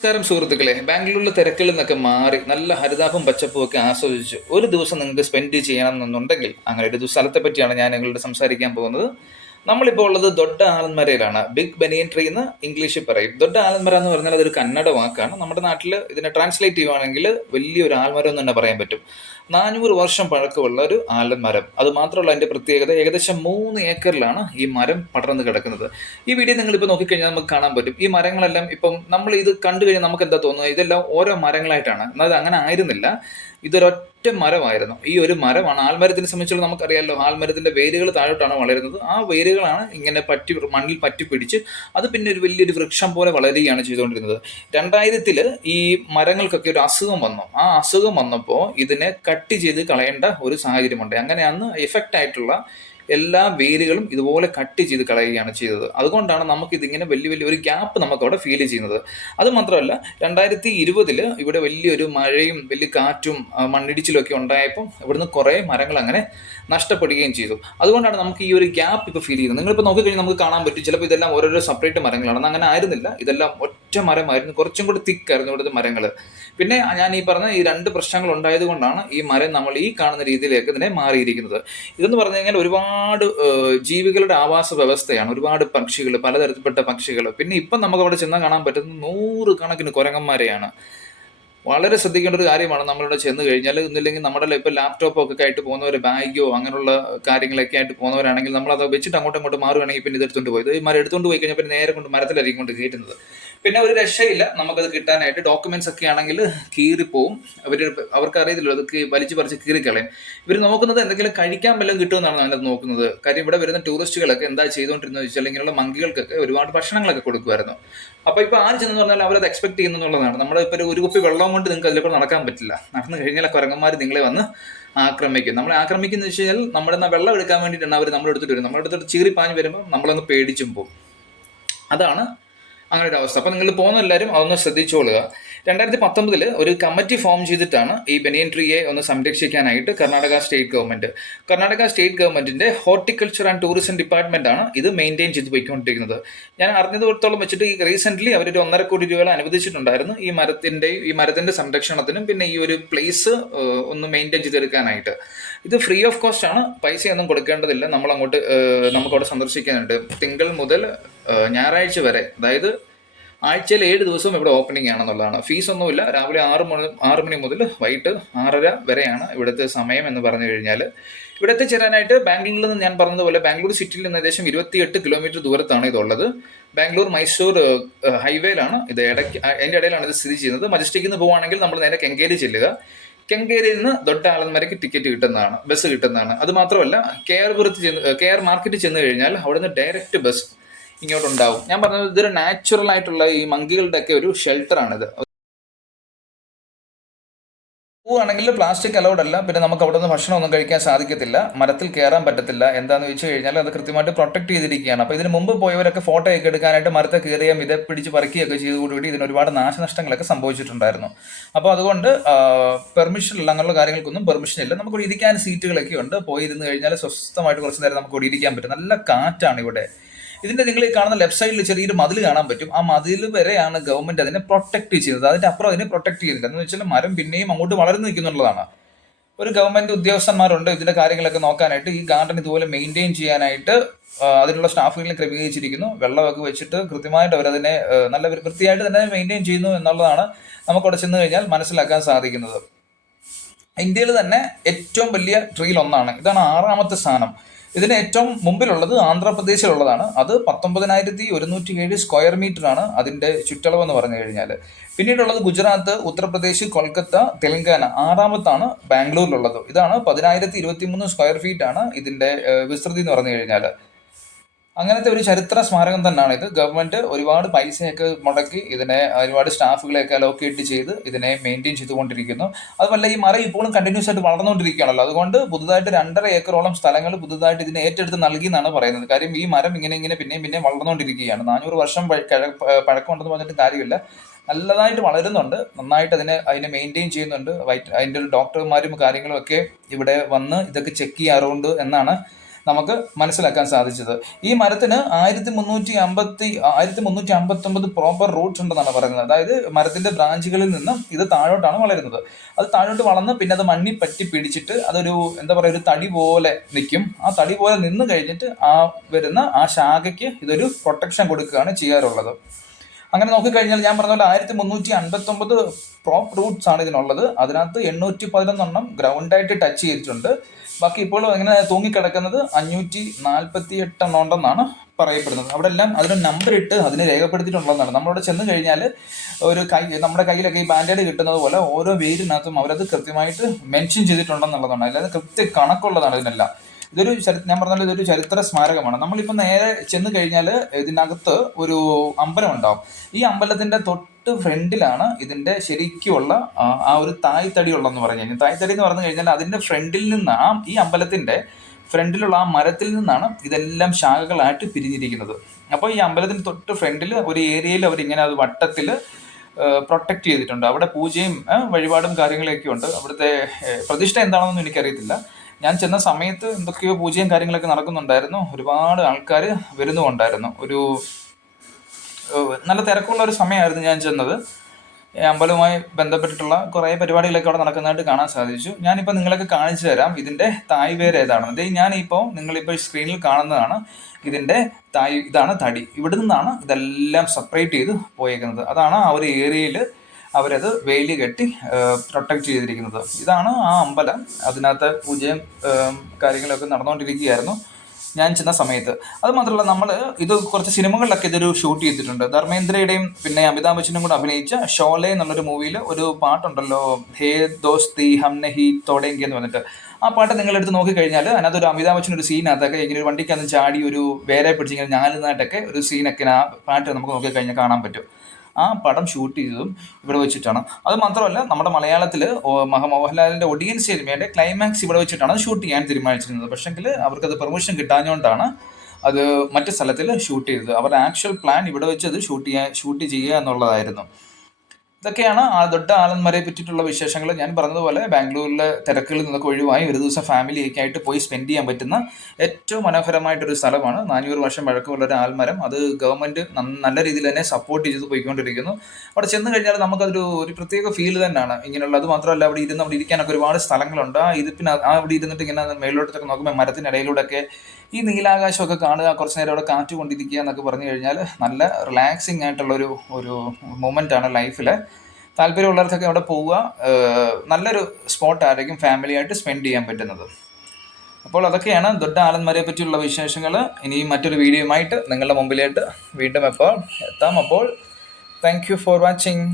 നമസ്കാരം സുഹൃത്തുക്കളെ. ബാംഗ്ലൂരിലെ തിരക്കിൽ നിന്നൊക്കെ മാറി നല്ല ഹരിതാപം പച്ചപ്പും ഒക്കെ ആസ്വദിച്ച് ഒരു ദിവസം നിങ്ങൾക്ക് സ്പെൻഡ് ചെയ്യണം എന്നുണ്ടെങ്കിൽ അങ്ങനെ ഒരു സ്ഥലത്തെ പറ്റിയാണ് ഞാൻ നിങ്ങളോട് സംസാരിക്കാൻ പോകുന്നത്. നമ്മളിപ്പോൾ ഉള്ളത് ദൊഡ്ഡ ആലന്മരയിലാണ് ബിഗ് ബനിയൻ ട്രീ എന്ന് ഇംഗ്ലീഷിൽ പറയും. ദൊഡ്ഡ ആലന്മര എന്ന് പറഞ്ഞാൽ അതൊരു കന്നഡ വാക്കാണ്. നമ്മുടെ നാട്ടിൽ ഇതിനെ ട്രാൻസ്ലേറ്റ് ചെയ്യുവാണെങ്കിൽ വലിയൊരു ആൽമരം എന്ന് തന്നെ പറയാൻ പറ്റും. നാനൂറ് വർഷം പഴക്കമുള്ള ഒരു ആലന്മരം അത് മാത്രമല്ല അതിന്റെ പ്രത്യേകത ഏകദേശം മൂന്ന് ഏക്കറിലാണ് ഈ മരം പടർന്നു കിടക്കുന്നത്. ഈ വീഡിയോ നിങ്ങളിപ്പോൾ നോക്കിക്കഴിഞ്ഞാൽ നമുക്ക് കാണാൻ പറ്റും. ഈ മരങ്ങളെല്ലാം ഇപ്പം നമ്മൾ ഇത് കണ്ടു കഴിഞ്ഞാൽ നമുക്ക് എന്താ തോന്നുന്നത് ഇതെല്ലാം ഓരോ മരങ്ങളായിട്ടാണ്. എന്നാൽ അങ്ങനെ ആയിരുന്നില്ല. ഇതൊരൊറ്റ മരമായിരുന്നു. ഈ ഒരു മരമാണ് ആൽമരത്തിനെ സംബന്ധിച്ചുള്ള നമുക്കറിയാമല്ലോ ആൽമരത്തിന്റെ വേരുകൾ താഴോട്ടാണ് വളരുന്നത്. ആ വേരുകളാണ് ഇങ്ങനെ പറ്റി മണ്ണിൽ പറ്റി പിടിച്ച് അത് പിന്നെ ഒരു വലിയൊരു വൃക്ഷം പോലെ വളരുകയാണ് ചെയ്തുകൊണ്ടിരുന്നത്. രണ്ടായിരത്തിൽ ഈ മരങ്ങൾക്കൊക്കെ ഒരു അസുഖം വന്നു. ആ അസുഖം വന്നപ്പോൾ ഇതിനെ കട്ട് ചെയ്ത് കളയേണ്ട ഒരു സാഹചര്യമുണ്ട്. അങ്ങനെ അന്ന് എഫക്റ്റ് ആയിട്ടുള്ള എല്ലാ വേരുകളും ഇതുപോലെ കട്ട് ചെയ്ത് കളയുകയാണ് ചെയ്തത്. അതുകൊണ്ടാണ് നമുക്ക് ഇതിങ്ങനെ വലിയ വലിയ ഒരു ഗ്യാപ്പ് നമുക്ക് അവിടെ ഫീൽ ചെയ്യുന്നത്. അത് മാത്രമല്ല രണ്ടായിരത്തി ഇരുപതിൽ ഇവിടെ വലിയൊരു മഴയും വലിയ കാറ്റും മണ്ണിടിച്ചിലും ഒക്കെ ഉണ്ടായപ്പോൾ ഇവിടുന്ന് കുറേ മരങ്ങൾ അങ്ങനെ നഷ്ടപ്പെടുകയും ചെയ്തു. അതുകൊണ്ടാണ് നമുക്ക് ഈ ഒരു ഗ്യാപ്പ് ഇപ്പോൾ ഫീൽ ചെയ്യുന്നത്. നിങ്ങളിപ്പോൾ നോക്കിക്കഴിഞ്ഞാൽ നമുക്ക് കാണാൻ പറ്റും. ചിലപ്പോൾ ഇതെല്ലാം ഓരോരോ സെപ്പറേറ്റ് മരങ്ങളാണ്. അങ്ങനെ ആയിരുന്നില്ല. ഇതെല്ലാം മരമായിരുന്നു കുറച്ചും കൂടി തിക്കായിരുന്നു ഇവിടുത്തെ മരങ്ങൾ പിന്നെ ഞാൻ ഈ പറഞ്ഞ ഈ രണ്ട് പ്രശ്നങ്ങൾ ഉണ്ടായത് കൊണ്ടാണ് ഈ മരം നമ്മൾ ഈ കാണുന്ന രീതിയിലേക്ക് ഇതിനെ മാറിയിരിക്കുന്നത്. ഇതെന്ന് പറഞ്ഞു കഴിഞ്ഞാൽ ഒരുപാട് ജീവികളുടെ ആവാസ വ്യവസ്ഥയാണ്. ഒരുപാട് പക്ഷികൾ പലതരത്തിൽപ്പെട്ട പക്ഷികൾ. പിന്നെ ഇപ്പം നമുക്ക് അവിടെ ചെന്നാൽ കാണാൻ പറ്റുന്ന നൂറ് കണക്കിന് കുരങ്ങന്മാരെയാണ്. വളരെ ശ്രദ്ധിക്കേണ്ട ഒരു കാര്യമാണ് നമ്മളിവിടെ ചെന്ന് കഴിഞ്ഞാൽ. ഒന്നില്ലെങ്കിൽ നമ്മുടെ ഇപ്പോൾ ലാപ്ടോപ്പ് ഒക്കെ ആയിട്ട് പോകുന്നവർ ബാഗോ അങ്ങനെയുള്ള കാര്യങ്ങളൊക്കെ ആയിട്ട് പോകുന്നവരാണെങ്കിൽ നമ്മൾ അത് വെച്ചിട്ട് അങ്ങോട്ടും ഇങ്ങോട്ട് മാറുകയാണെങ്കിൽ പിന്നെ ഇത് എടുത്തുകൊണ്ട് പോയത് ഈ മരം എടുത്തുകൊണ്ട് പോയി കഴിഞ്ഞാൽ പിന്നെ നേരെ കൊണ്ട് മരത്തിലായിരിക്കും കൊണ്ട് കയറ്റുന്നത്. പിന്നെ ഒരു രക്ഷയില്ല. നമുക്കത് കിട്ടാനായിട്ട് ഡോക്യുമെന്റ്സ് ഒക്കെ ആണെങ്കിൽ കീറിപ്പോവും. അവർ അവർക്ക് അറിയത്തില്ല അത് കീ- വലിച്ചു പറിച്ച് കീറിക്കളയും. ഇവർ നോക്കുന്നത് എന്തെങ്കിലും കഴിക്കാൻ വല്ലതും കിട്ടുമെന്നാണ് അതിനകത്ത് നോക്കുന്നത്. കാര്യം ഇവിടെ വരുന്ന ടൂറിസ്റ്റുകളൊക്കെ എന്താ ചെയ്തുകൊണ്ടിരുന്നത് വെച്ചാൽ ഇങ്ങനെയുള്ള മങ്കികൾക്കൊക്കെ ഒരുപാട് ഭക്ഷണങ്ങളൊക്കെ കൊടുക്കുമായിരുന്നു. അപ്പൊ ഇപ്പൊ ആര് ചെന്ന് പറഞ്ഞാൽ അവരത് എക്സ്പെക്ട് ചെയ്യുന്നുള്ളതാണ് നമ്മൾ ഇപ്പൊ ഒരു കുപ്പി വെള്ളം കൊണ്ട് നിങ്ങൾക്ക് അതിലൂടെ നടക്കാൻ പറ്റില്ല. നടന്നു കഴിഞ്ഞാൽ കുരങ്ങന്മാർ നിങ്ങളെ വന്ന് ആക്രമിക്കും. നമ്മളെ ആക്രമിക്കുന്ന വെച്ച് കഴിഞ്ഞാൽ നമ്മുടെ വെള്ളം എടുക്കാൻ വേണ്ടിയിട്ടാണ് അവർ നമ്മുടെ അടുത്തിട്ട് വരും നമ്മുടെ അടുത്തിട്ട് ചീറി പാഞ്ഞ് വരുമ്പോൾ നമ്മളൊന്ന് പേടിച്ചും പോകും അതാണ് അങ്ങനെ ഒരു അവസ്ഥ അപ്പോൾ നിങ്ങൾ പോകുന്ന എല്ലാവരും അതൊന്ന് ശ്രദ്ധിച്ചോളുക. രണ്ടായിരത്തി പത്തൊമ്പതിൽ ഒരു കമ്മിറ്റി ഫോം ചെയ്തിട്ടാണ് ഈ ബനിയൻ ട്രീയെ ഒന്ന് സംരക്ഷിക്കാനായിട്ട് Karnataka state government. Karnataka state ഗവൺമെന്റിന്റെ ഹോർട്ടിക്കൾച്ചർ ആൻഡ് ടൂറിസം ഡിപ്പാർട്ട്മെന്റ് ആണ് ഇത് മെയിന്റെയിൻ ചെയ്ത് പോയിക്കൊണ്ടിരിക്കുന്നത്. ഞാൻ അറിഞ്ഞതോടത്തോളം വെച്ചിട്ട് ഈ റീസെന്റ് അവരൊരു ഒന്നര കോടി രൂപ അനുവദിച്ചിട്ടുണ്ടായിരുന്നു ഈ മരത്തിന്റെ ഈ മരത്തിന്റെ സംരക്ഷണത്തിനും പിന്നെ ഈ ഒരു പ്ലേസ് ഒന്ന് മെയിന്റെയിൻ ചെയ്തെടുക്കാനായിട്ട്. ഇത് ഫ്രീ ഓഫ് കോസ്റ്റ് ആണ്. പൈസയൊന്നും കൊടുക്കേണ്ടതില്ല. നമ്മൾ അങ്ങോട്ട് നമുക്ക് അവിടെ സന്ദർശിക്കാനുണ്ട്. തിങ്കൾ മുതൽ ഞായറാഴ്ച വരെ അതായത് ആഴ്ചയിൽ ഏഴ് ദിവസവും ഇവിടെ ഓപ്പണിംഗ് ആണെന്നുള്ളതാണ്. ഫീസ് ഒന്നുമില്ല. രാവിലെ ആറ് മണി ആറ് മണി മുതൽ വൈകിട്ട് ആറര വരെയാണ് ഇവിടുത്തെ സമയം എന്ന് പറഞ്ഞു കഴിഞ്ഞാൽ ഇവിടെ എത്തിച്ചേരാനായിട്ട് ബാംഗ്ലൂരിൽ നിന്ന് ഞാൻ പറഞ്ഞതുപോലെ ബാംഗ്ലൂർ സിറ്റിയിൽ നിന്ന് ഏകദേശം ഇരുപത്തിയെട്ട് കിലോമീറ്റർ ദൂരത്താണ് ഇതുള്ളത്. ബാംഗ്ലൂർ മൈസൂർ ഹൈവേയിലാണ് ഇത് ഇടയ്ക്ക് അതിന്റെ ഇടയിലാണ് ഇത് സ്ഥിതി ചെയ്യുന്നത്. മജസ്റ്റിക്കിൽ നിന്ന് പോവുകയാണെങ്കിൽ നമ്മൾ നേരെ കെങ്കേരി ചെല്ലുക. കെങ്കേരിയിൽ നിന്ന് ദൊഡ്ഡ ആലന്മരയ്ക്ക് ടിക്കറ്റ് കിട്ടുന്നതാണ് ബസ് കിട്ടുന്നതാണ്. അത് മാത്രമല്ല കെ ആർ പുറത്ത് ചെന്ന് കെയർ മാർക്കറ്റ് ചെന്ന് കഴിഞ്ഞാൽ അവിടുന്ന് ഡയറക്റ്റ് ബസ് ഇങ്ങോട്ടുണ്ടാവും. ഞാൻ പറഞ്ഞത് ഇതൊരു നാച്ചുറൽ ആയിട്ടുള്ള ഈ മങ്കികളുടെ ഒക്കെ ഒരു ഷെൽട്ടറാണിത് പൂവാണെങ്കിൽ പ്ലാസ്റ്റിക് അലൗഡ് അല്ല. പിന്നെ നമുക്ക് അവിടെ നിന്ന് ഭക്ഷണം ഒന്നും കഴിക്കാൻ സാധിക്കത്തില്ല. മരത്തിൽ കയറാൻ പറ്റത്തില്ല. എന്താന്ന് വെച്ച് കഴിഞ്ഞാൽ അത് കൃത്യമായിട്ട് പ്രൊട്ടക്ട് ചെയ്തിരിക്കുകയാണ്. അപ്പോൾ ഇതിന് മുമ്പ് പോയവരൊക്കെ ഫോട്ടോ ഒക്കെ എടുക്കാനായിട്ട് മരത്തെ കയറിയാൽ ഇതെ പിടിച്ച് പറിക്കുകയൊക്കെ ചെയ്തതോടുകൂടി ഇതിന് ഒരുപാട് നാശനഷ്ടങ്ങളൊക്കെ സംഭവിച്ചിട്ടുണ്ടായിരുന്നു. അപ്പോൾ അതുകൊണ്ട് പെർമിഷൻ ഇല്ല അങ്ങനെയുള്ള കാര്യങ്ങൾക്കൊന്നും പെർമിഷൻ ഇല്ല. നമുക്ക് ഇരിക്കാൻ സീറ്റുകളൊക്കെ ഉണ്ട് പോയി ഇരുന്ന് കഴിഞ്ഞാൽ സ്വസ്ഥമായിട്ട് കുറച്ച് നേരം നമുക്ക് ഇരിക്കാൻ പറ്റും. നല്ല കാറ്റാണ് ഇവിടെ ഇതിന്റെ നിങ്ങൾ ഈ കാണുന്ന ലെഫ്റ്റ് സൈഡിൽ ചെറിയൊരു മതിൽ കാണാൻ പറ്റും. ആ മതിൽ വരെയാണ് ഗവൺമെന്റ് അതിനെ പ്രൊട്ടക്ട് ചെയ്യുന്നത്. അതിന്റെ അപ്പുറം അതിനെ പ്രൊട്ടക്ട് ചെയ്യുന്നില്ല. എന്ന് വെച്ചാൽ മരം പിന്നെയും അങ്ങോട്ട് വളർന്നു നിൽക്കുന്നുള്ളതാണ് ഒരു ഗവൺമെന്റ് ഉദ്യോഗസ്ഥന്മാരുണ്ട് ഇതിന്റെ കാര്യങ്ങളൊക്കെ നോക്കാനായിട്ട്. ഈ ഗാർഡൻ ഇതുപോലെ മെയിന്റെയിൻ ചെയ്യാനായിട്ട് അതിനുള്ള സ്റ്റാഫുകളെ ക്രമീകരിച്ചിരിക്കുന്നു. വെള്ളമൊക്കെ വെച്ചിട്ട് കൃത്യമായിട്ട് അവരതിനെ നല്ല വൃത്തിയായിട്ട് തന്നെ മെയിന്റെയിൻ ചെയ്യുന്നു എന്നുള്ളതാണ് നമുക്ക് അവിടെ ചെന്ന് കഴിഞ്ഞാൽ മനസ്സിലാക്കാൻ സാധിക്കുന്നത്. ഇന്ത്യയിൽ തന്നെ ഏറ്റവും വലിയ ട്രീയിൽ ഒന്നാണ്. ഇതാണ് ആറാമത്തെ സ്ഥാനം. ഇതിന് ഏറ്റവും മുമ്പിലുള്ളത് ആന്ധ്രാപ്രദേശിലുള്ളതാണ്. അത് പത്തൊമ്പതിനായിരത്തി ഒരുന്നൂറ്റി ഏഴ് സ്ക്വയർ മീറ്റർ ആണ് അതിന്റെ ചുറ്റളവ് എന്ന് പറഞ്ഞു കഴിഞ്ഞാൽ പിന്നീടുള്ളത് ഗുജറാത്ത് ഉത്തർപ്രദേശ് കൊൽക്കത്ത തെലങ്കാന. ആറാമത്താണ് ബാംഗ്ലൂരിലുള്ളത്. ഇതാണ് പതിനായിരത്തി ഇരുപത്തി മൂന്ന് സ്ക്വയർ ഫീറ്റ് ആണ് ഇതിന്റെ വിസ്തൃതി എന്ന് പറഞ്ഞു കഴിഞ്ഞാൽ അങ്ങനത്തെ ഒരു ചരിത്ര സ്മാരകം തന്നെയാണ് ഇത്. ഗവൺമെന്റ് ഒരുപാട് പൈസയൊക്കെ മുടക്കി ഇതിനെ ഒരുപാട് സ്റ്റാഫുകളെയൊക്കെ അലോക്കേറ്റ് ചെയ്ത് ഇതിനെ മെയിന്റെയിൻ ചെയ്തുകൊണ്ടിരിക്കുന്നു. അതുമല്ല ഈ മരം ഇപ്പോഴും കണ്ടിന്യൂസ് ആയിട്ട് വളർന്നുകൊണ്ടിരിക്കുകയാണല്ലോ. അതുകൊണ്ട് പുതുതായിട്ട് രണ്ടര ഏക്കറോളം സ്ഥലങ്ങൾ പുതുതായിട്ട് ഇതിനെ ഏറ്റെടുത്ത് നൽകി എന്നാണ് പറയുന്നത്. കാര്യം ഈ മരം ഇങ്ങനെ ഇങ്ങനെ പിന്നെയും പിന്നെയും വളർന്നുകൊണ്ടിരിക്കുകയാണ്. നാനൂറ് വർഷം പഴക്കമുണ്ടെന്ന് പറഞ്ഞിട്ട് കാര്യമില്ല. നല്ലതായിട്ട് വളരുന്നുണ്ട്. നന്നായിട്ട് അതിനെ അതിനെ മെയിന്റെയിൻ ചെയ്യുന്നുണ്ട്. അതിന്റെ ഡോക്ടർമാരും കാര്യങ്ങളും ഒക്കെ ഇവിടെ വന്ന് ഇതൊക്കെ ചെക്ക് ചെയ്യാറുണ്ട് എന്നാണ് നമുക്ക് മനസ്സിലാക്കാൻ സാധിച്ചത്. ഈ മരത്തിന് ആയിരത്തി മുന്നൂറ്റി അമ്പത്തി ആയിരത്തി മുന്നൂറ്റി അമ്പത്തി ഒമ്പത് പ്രോപ്പർ റൂട്ട്സ് ഉണ്ടെന്നാണ് പറയുന്നത്. അതായത് മരത്തിന്റെ ബ്രാഞ്ചുകളിൽ നിന്ന് ഇത് താഴോട്ടാണ് വളരുന്നത്. അത് താഴോട്ട് വളർന്ന് പിന്നെ അത് മണ്ണിൽ പറ്റി പിടിച്ചിട്ട് അതൊരു എന്താ പറയുക ഒരു തടി പോലെ നിൽക്കും ആ തടി പോലെ നിന്ന് കഴിഞ്ഞിട്ട് ആ വരുന്ന ആ ശാഖയ്ക്ക് ഇതൊരു പ്രൊട്ടക്ഷൻ കൊടുക്കുകയാണ് ചെയ്യാറുള്ളത്. അങ്ങനെ നോക്കിക്കഴിഞ്ഞാൽ ഞാൻ പറഞ്ഞ പോലെ ആയിരത്തി മുന്നൂറ്റി അൻപത്തി ഒമ്പത് പ്രോപ്പ് റൂട്ട്സ് ആണ് ഇതിനുള്ളത്. അതിനകത്ത് എണ്ണൂറ്റി പതിനൊന്നെണ്ണം ഗ്രൗണ്ടായിട്ട് ടച്ച് ചെയ്തിട്ടുണ്ട്. ബാക്കി ഇപ്പോൾ ഇങ്ങനെ തൂങ്ങിക്കിടക്കുന്നത് അഞ്ഞൂറ്റി നാൽപ്പത്തി എട്ടെണ്ണം ഉണ്ടെന്നാണ് പറയപ്പെടുന്നത്. അവിടെ എല്ലാം അതിന് നമ്പർ ഇട്ട് അതിനെ രേഖപ്പെടുത്തിയിട്ടുള്ളതാണ്. നമ്മളവിടെ ചെന്ന് കഴിഞ്ഞാൽ ഒരു കൈ നമ്മുടെ കയ്യിലൊക്കെ ഈ ബാൻഡേഡ് കിട്ടുന്നത് പോലെ ഓരോ വേരിനകത്തും അവരത് കൃത്യമായിട്ട് മെൻഷൻ ചെയ്തിട്ടുണ്ടെന്നുള്ളതാണ്. അല്ലാതെ കൃത്യ കണക്കുള്ളതാണ് ഇതിനെല്ലാം. ഇതൊരു ഞാൻ പറഞ്ഞാൽ ഇതൊരു ചരിത്ര സ്മാരകമാണ്. നമ്മളിപ്പോൾ നേരെ ചെന്ന് കഴിഞ്ഞാൽ ഇതിനകത്ത് ഒരു അമ്പലം ഉണ്ടാവും. ഈ അമ്പലത്തിന്റെ തൊട്ട് ഫ്രണ്ടിലാണ് ഇതിന്റെ ശരിക്കുള്ള ആ ഒരു തായ്തടി ഉള്ളതെന്ന് പറഞ്ഞു കഴിഞ്ഞാൽ. തായ്തടി എന്ന് പറഞ്ഞു കഴിഞ്ഞാൽ അതിന്റെ ഫ്രണ്ടിൽ നിന്ന് ആ ഈ അമ്പലത്തിന്റെ ഫ്രണ്ടിലുള്ള ആ മരത്തിൽ നിന്നാണ് ഇതെല്ലാം ശാഖകളായിട്ട് പിരിഞ്ഞിരിക്കുന്നത്. അപ്പോൾ ഈ അമ്പലത്തിന് തൊട്ട് ഫ്രണ്ടിൽ ഒരു ഏരിയയിൽ അവരിങ്ങനെ അത് വട്ടത്തിൽ പ്രൊട്ടക്ട് ചെയ്തിട്ടുണ്ട്. അവിടെ പൂജയും വഴിപാടും കാര്യങ്ങളൊക്കെ ഉണ്ട് അവിടുത്തെ പ്രതിഷ്ഠ എന്താണെന്നൊന്നും എനിക്കറിയത്തില്ല. ഞാൻ ചെന്ന സമയത്ത് എന്തൊക്കെയോ പൂജയും കാര്യങ്ങളൊക്കെ നടക്കുന്നുണ്ടായിരുന്നു. ഒരുപാട് ആൾക്കാർ വരുന്നുമുണ്ടായിരുന്നു. ഒരു നല്ല തിരക്കുള്ള ഒരു സമയമായിരുന്നു ഞാൻ ചെന്നത്. അമ്പലവുമായി ബന്ധപ്പെട്ടിട്ടുള്ള കുറേ പരിപാടികളൊക്കെ അവിടെ നടക്കുന്നതായിട്ട് കാണാൻ സാധിച്ചു. ഞാനിപ്പോൾ നിങ്ങൾക്ക് കാണിച്ചു തരാം. ഇതിന്റെ തായ് പേര് ഏതാണെന്ന് ഇത് ഞാനിപ്പോൾ നിങ്ങളിപ്പോൾ സ്ക്രീനിൽ കാണുന്നതാണ്. ഇതിന്റെ തായ് ഇതാണ് തടി. ഇവിടെ നിന്നാണ് ഇതെല്ലാം സെപ്പറേറ്റ് ചെയ്ത് പോയേക്കുന്നത്. അതാണ് ആ ഒരു ഏരിയയിൽ അവരത് വേലി കെട്ടി പ്രൊട്ടക്ട് ചെയ്തിരിക്കുന്നത്. ഇതാണ് ആ അമ്പലം. അതിനകത്ത് പൂജയും കാര്യങ്ങളൊക്കെ നടന്നുകൊണ്ടിരിക്കുകയായിരുന്നു ഞാൻ ചെന്ന സമയത്ത്. അത് മാത്രമല്ല നമ്മൾ ഇത് കുറച്ച് സിനിമകളിലൊക്കെ ഇതൊരു ഷൂട്ട് ചെയ്തിട്ടുണ്ട്. ധർമ്മേന്ദ്രയുടെയും പിന്നെ അമിതാഭ് ബച്ചനും കൂടെ അഭിനയിച്ച ഷോലെ എന്നുള്ളൊരു മൂവിയിൽ ഒരു പാട്ടുണ്ടല്ലോ ഹേ ദോസ്തി ഹംനെ ഹി തോടെങ്കി എന്ന് പറഞ്ഞിട്ട്. ആ പാട്ട് നിങ്ങളെടുത്ത് നോക്കിക്കഴിഞ്ഞാൽ അതിനകത്ത് ഒരു അമിതാഭ് ബച്ചൻ ഒരു സീനകത്തൊക്കെ ഇങ്ങനെ ഒരു വണ്ടിക്കകത്ത് ചാടി ഒരു വേറെ പിടിച്ചിങ്ങനെ ഞാനിരുന്നായിട്ടൊക്കെ ഒരു സീനൊക്കെ ആ പാട്ട് നമുക്ക് നോക്കിക്കഴിഞ്ഞാൽ കാണാൻ പറ്റും. ആ പടം ഷൂട്ട് ചെയ്തതും ഇവിടെ വെച്ചിട്ടാണ്. അത് മാത്രമല്ല നമ്മുടെ മലയാളത്തിൽ മോഹൻലാലിന്റെ ഒടിയൻ സിനിമയുടെ ക്ലൈമാക്സ് ഇവിടെ വെച്ചിട്ടാണ് ഷൂട്ട് ചെയ്യാൻ തീരുമാനിച്ചിരുന്നത്. പക്ഷെങ്കിൽ അവർക്കത് പെർമിഷൻ കിട്ടാഞ്ഞുകൊണ്ടാണ് അത് മറ്റു സ്ഥലത്തിൽ ഷൂട്ട് ചെയ്തത്. അവരുടെ ആക്ച്വൽ പ്ലാൻ ഇവിടെ വെച്ചത് ഷൂട്ട് ചെയ്യാൻ ഷൂട്ട് ചെയ്യുക എന്നുള്ളതായിരുന്നു. ഇതൊക്കെയാണ് ആ ദൊട്ട ആലന്മാരെ പറ്റിയിട്ടുള്ള വിശേഷങ്ങൾ ഞാൻ പറഞ്ഞതുപോലെ ബാംഗ്ലൂരിലെ തിരക്കുകളിൽ നിന്നൊക്കെ ഒഴിവായി ഒരു ദിവസം ഫാമിലിയൊക്കെ ആയിട്ട് പോയി സ്പെൻഡ് ചെയ്യാൻ പറ്റുന്ന ഏറ്റവും മനോഹരമായിട്ടൊരു സ്ഥലമാണ്. നാനൂറ് വർഷം വഴക്കമുള്ള ഒരു ആൽമരം. അത് ഗവൺമെന്റ് നല്ല രീതിയിൽ തന്നെ സപ്പോർട്ട് ചെയ്ത് പോയിക്കൊണ്ടിരിക്കുന്നു. അവിടെ ചെന്ന് കഴിഞ്ഞാൽ നമുക്കതൊരു ഒരു പ്രത്യേക ഫീൽ തന്നെയാണ്. ഇങ്ങനെയുള്ള അത് മാത്രമല്ല അവിടെ ഇരുന്ന് അവിടെ ഇരിക്കാനൊക്കെ ഒരുപാട് സ്ഥലങ്ങളുണ്ട്. ആ ഇരിപ്പിന് ആ അവിടെ ഇരുന്നിട്ട് ഇങ്ങനെ മേലോട്ടത്തൊക്കെ നോക്കുമ്പോൾ മരത്തിനിടയിലൂടെയൊക്കെ ഈ നീലാകാശമൊക്കെ കാണുക കുറച്ച് നേരം അവിടെ കാറ്റ് കൊണ്ടിരിക്കുക എന്നൊക്കെ പറഞ്ഞു കഴിഞ്ഞാൽ നല്ല റിലാക്സിങ് ആയിട്ടുള്ള ഒരു ഒരു മൊമെന്റ് ആണ് ലൈഫിൽ താല്പര്യമുള്ളവർക്കൊക്കെ അവിടെ പോവുക നല്ലൊരു സ്പോട്ടായിരിക്കും ഫാമിലിയായിട്ട് സ്പെൻഡ് ചെയ്യാൻ പറ്റുന്നത്. അപ്പോൾ അതൊക്കെയാണ് ദൊഡ്ഡ ആലന്മാരെ പറ്റിയുള്ള വിശേഷങ്ങൾ. ഇനിയും മറ്റൊരു വീഡിയോയുമായിട്ട് നിങ്ങളുടെ മുമ്പിലായിട്ട് വീണ്ടും എപ്പോൾ എത്താം. അപ്പോൾ താങ്ക് യു ഫോർ വാച്ചിങ്